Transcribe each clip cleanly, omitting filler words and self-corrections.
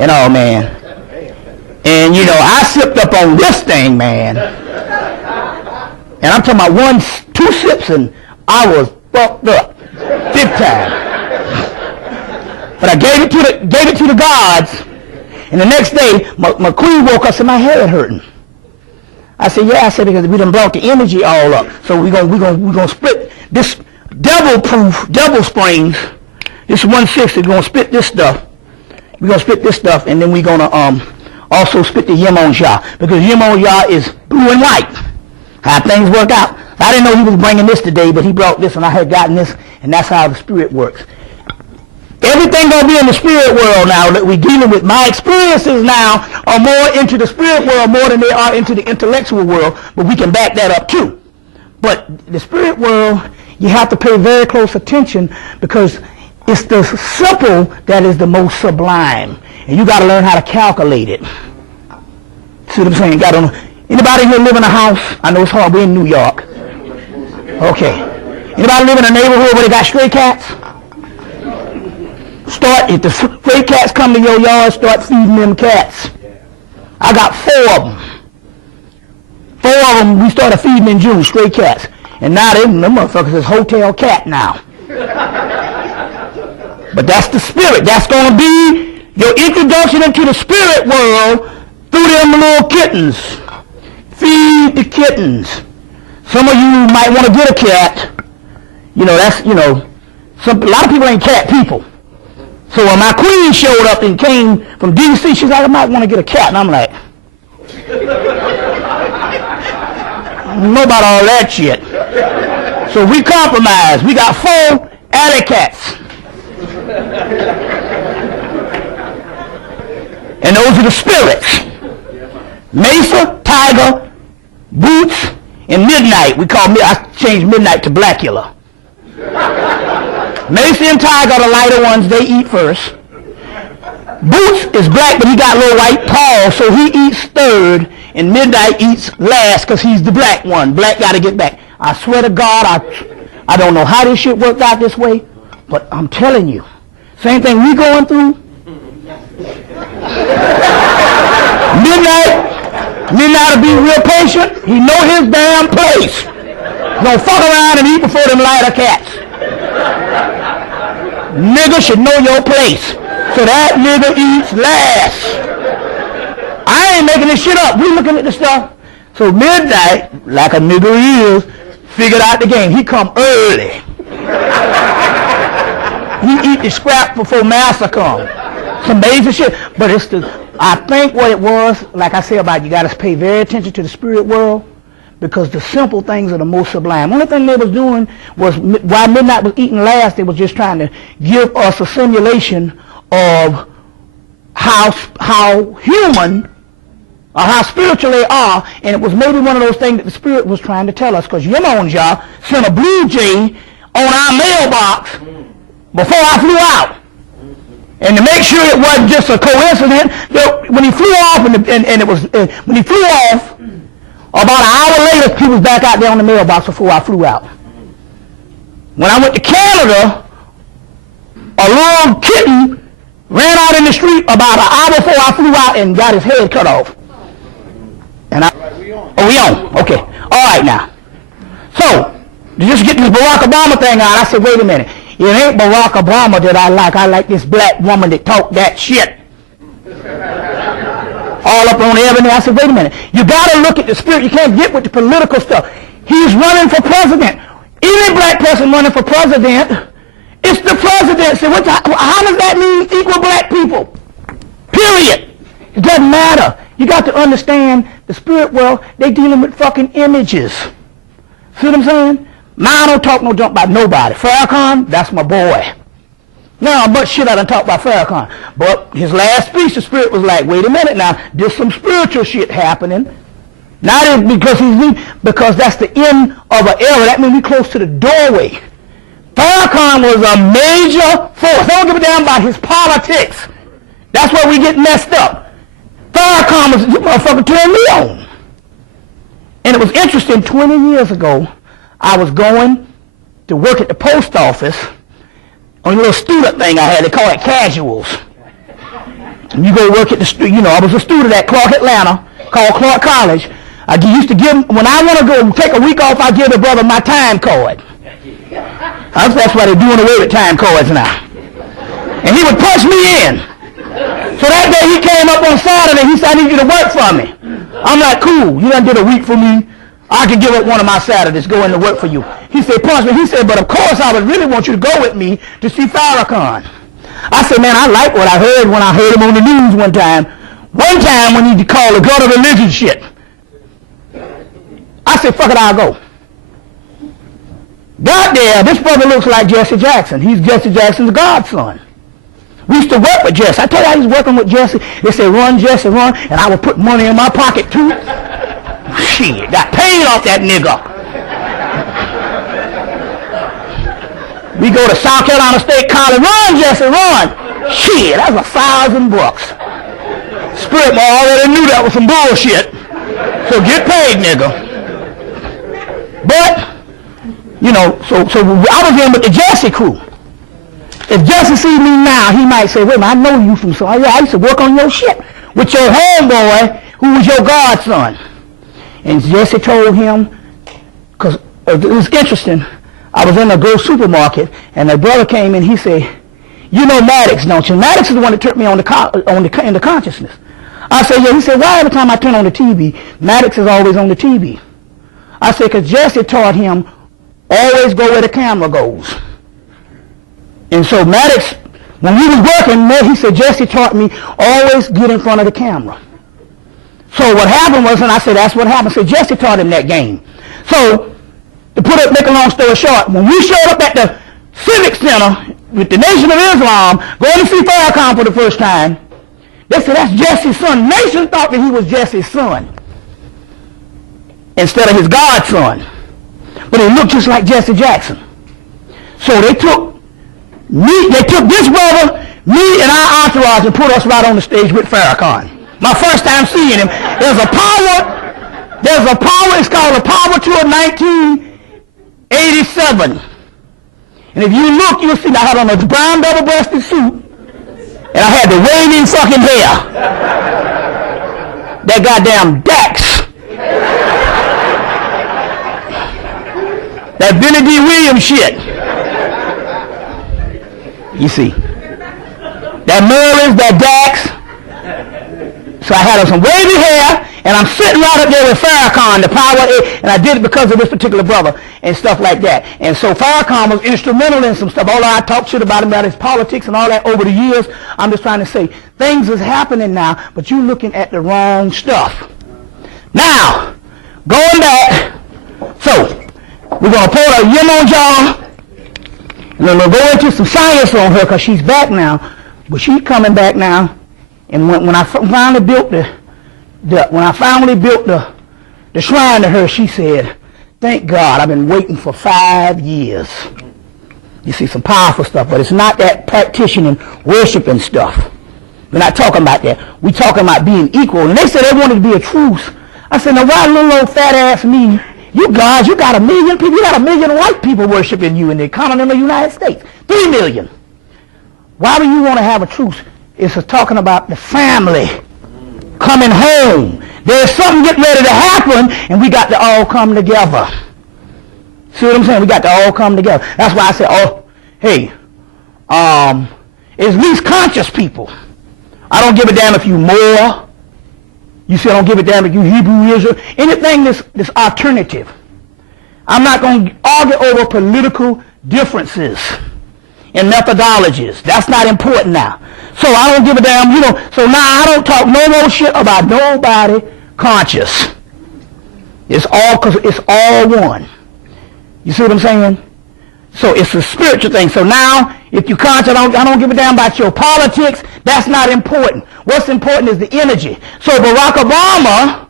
And oh, man. And, you know, I sipped up on this thing, man. And I'm talking about 2 sips, and I was fucked up. Big time. But I gave it to the gods. And the next day, my queen woke up and said, my head hurting. I said, yeah. I said, because we done brought the energy all up. So we're gonna split this double springs. This 160, we're gonna split this stuff. We're gonna split this stuff, and then we're gonna also split the Yemonja, because Yemonja is blue and white. How things work out. I didn't know he was bringing this today, but he brought this, and I had gotten this, and that's how the spirit works. Everything gonna be in the spirit world now that we're dealing with. My experiences now are more into the spirit world more than they are into the intellectual world, but we can back that up too. But the spirit world, you have to pay very close attention, because it's the simple that is the most sublime, and you got to learn how to calculate it. See what I'm saying? Anybody here live in a house? I know it's hard. We're in New York. Okay. Anybody live in a neighborhood where they got stray cats? If the stray cats come to your yard, start feeding them cats. I got 4 of them. 4 of them we started feeding in June, stray cats. And now them motherfuckers is hotel cat now. But that's the spirit. That's going to be your introduction into the spirit world through them little kittens. Feed the kittens. Some of you might want to get a cat. You know, that's, you know, a lot of people ain't cat people. So when my queen showed up and came from D.C., she's like, I might want to get a cat. And I'm like, I don't know about all that shit. So we compromised. We got 4 alley cats. And those are the spirits. Mesa, Tiger, Boots, and Midnight. I changed Midnight to Blackula. Mesa and Tiger are the lighter ones. They eat first. Boots is black, but he got little white paws, so he eats third, and Midnight eats last because he's the black one. Black got to get back. I swear to God, I don't know how this shit worked out this way, but I'm telling you, same thing we going through. Midnight will be real patient. He know his damn place. He's gonna fuck around and eat before them lighter cats. Nigga should know your place. So that nigga eats last. I ain't making this shit up. We looking at the stuff. So Midnight, like a nigga is, figured out the game. He come early. He eat the scrap before Master come. Some amazing shit. But I think what it was, like I say about you got to pay very attention to the spirit world, because the simple things are the most sublime. Only thing they was doing was, while Midnight was eating last, they was just trying to give us a simulation of how human or how spiritual they are, and it was maybe one of those things that the spirit was trying to tell us, because Yemonja sent a blue jay on our mailbox before I flew out. And to make sure it wasn't just a coincidence, when he flew off, when he flew off, about an hour later, he was back out there on the mailbox before I flew out. When I went to Canada, a little kitten ran out in the street about an hour before I flew out and got his head cut off. And we on. Okay. All right now. So, to just get this Barack Obama thing out, I said, wait a minute. It ain't Barack Obama that I like. I like this black woman that talk that shit. All up on everything. I said, wait a minute. You got to look at the spirit. You can't get with the political stuff. He's running for president. Any black person running for president, it's the presidency. How does that mean equal black people? Period. It doesn't matter. You got to understand the spirit world, they dealing with fucking images. See what I'm saying? Now I don't talk no junk about nobody. Farrakhan, that's my boy. Now, much shit I done talk about Farrakhan. But his last speech, the spirit was like, wait a minute now, there's some spiritual shit happening. Not because that's the end of an era. That means we close to the doorway. Farrakhan was a major force. Don't give a damn about his politics. That's where we get messed up. Farrakhan was, this motherfucker turned me on. And it was interesting, 20 years ago, I was going to work at the post office on a little student thing I had. They call it casuals. And you go work at the, I was a student at Clark, Atlanta, called Clark College. I used to give, when I want to go take a week off, I give the brother my time card. That's why they're doing away with time cards now. And he would punch me in. So that day he came up on Saturday, he said, I need you to work for me. I'm like, cool, you done did a week for me. I can give up one of my Saturdays, go in to work for you. He said, punch me. He said, but of course I would really want you to go with me to see Farrakhan. I said, man, I like what I heard when I heard him on the news one time. One time when he called the God of religion shit. I said, fuck it, I'll go. Got there, this brother looks like Jesse Jackson. He's Jesse Jackson's godson. We used to work with Jesse. I tell you, I was working with Jesse. They said, run, Jesse, run. And I would put money in my pocket, too. Shit, got paid off that nigga. We go to South Carolina State College. Run, Jesse, run. Shit, that's $1,000. Spritiual already knew that was some bullshit. So get paid, nigga. But, so I was in with the Jesse crew. If Jesse sees me now, he might say, wait a minute, I know you from somewhere. I used to work on your shit with your homeboy who was your godson. And Jesse told him, because it was interesting, I was in a girl supermarket, and the brother came in, he said, you know Maddox, don't you? Maddox is the one that turned me into consciousness. I said, yeah. He said, why every time I turn on the TV, Maddox is always on the TV? I said, because Jesse taught him, always go where the camera goes. And so Maddox, when we was working, he said, Jesse taught me, always get in front of the camera. So what happened was, and I said, that's what happened. So Jesse taught him that game. So, to make a long story short, when we showed up at the Civic Center with the Nation of Islam, going to see Farrakhan for the first time, they said, that's Jesse's son. Nation thought that he was Jesse's son instead of his godson. But he looked just like Jesse Jackson. So they took this brother, me, and our entourage and put us right on the stage with Farrakhan. My first time seeing him. There's a power, it's called the Power Tour 1987. And if you look, you'll see I had on a brown double-breasted suit, and I had the waving fucking hair. That goddamn Dax. That Billy D. Williams shit. You see. That Merlins, that Dax. So I had some wavy hair, and I'm sitting right up there with Farrakhan, the Power, and I did it because of this particular brother and stuff like that. And so Farrakhan was instrumental in some stuff. Although I talked shit about him, about his politics and all that over the years, I'm just trying to say, things is happening now, but you're looking at the wrong stuff. Now, going back, so we're going to pour a yim on y'all, and then we'll go into some science on her, because she's back now, but she's coming back now. And when I finally built the shrine to her, she said, thank God, I've been waiting for 5 years. You see, some powerful stuff, but it's not that practicing worshiping stuff. We're not talking about that. We're talking about being equal. And they said they wanted to be a truce. I said, now why little old fat ass me? You guys, you got 1 million people, you got 1 million white people worshiping you in the continental United States. 3 million. Why do you want to have a truce? It's talking about the family coming home. There's something getting ready to happen, and we got to all come together. See what I'm saying? We got to all come together. That's why I said, it's least conscious people. I don't give a damn if you Moor. You see, I don't give a damn if you Hebrew, Israel. Anything that's alternative. I'm not going to argue over political differences and methodologies. That's not important now. So I don't give a damn, so now I don't talk no more shit about nobody conscious. It's all, because it's all one. You see what I'm saying? So it's a spiritual thing. So now, if you're conscious, I don't give a damn about your politics. That's not important. What's important is the energy. So Barack Obama,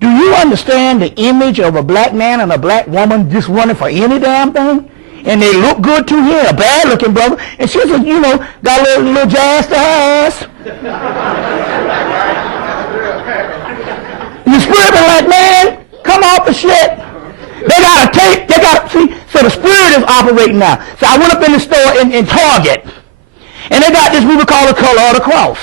do you understand the image of a black man and a black woman just running for any damn thing? And they look good to him, a bad looking brother. And she's, got a little jazz to her ass. The spirit is like, man, come off the shit. They got see, so the spirit is operating now. So I went up in the store in Target, And they got this movie called The Color of the Cross.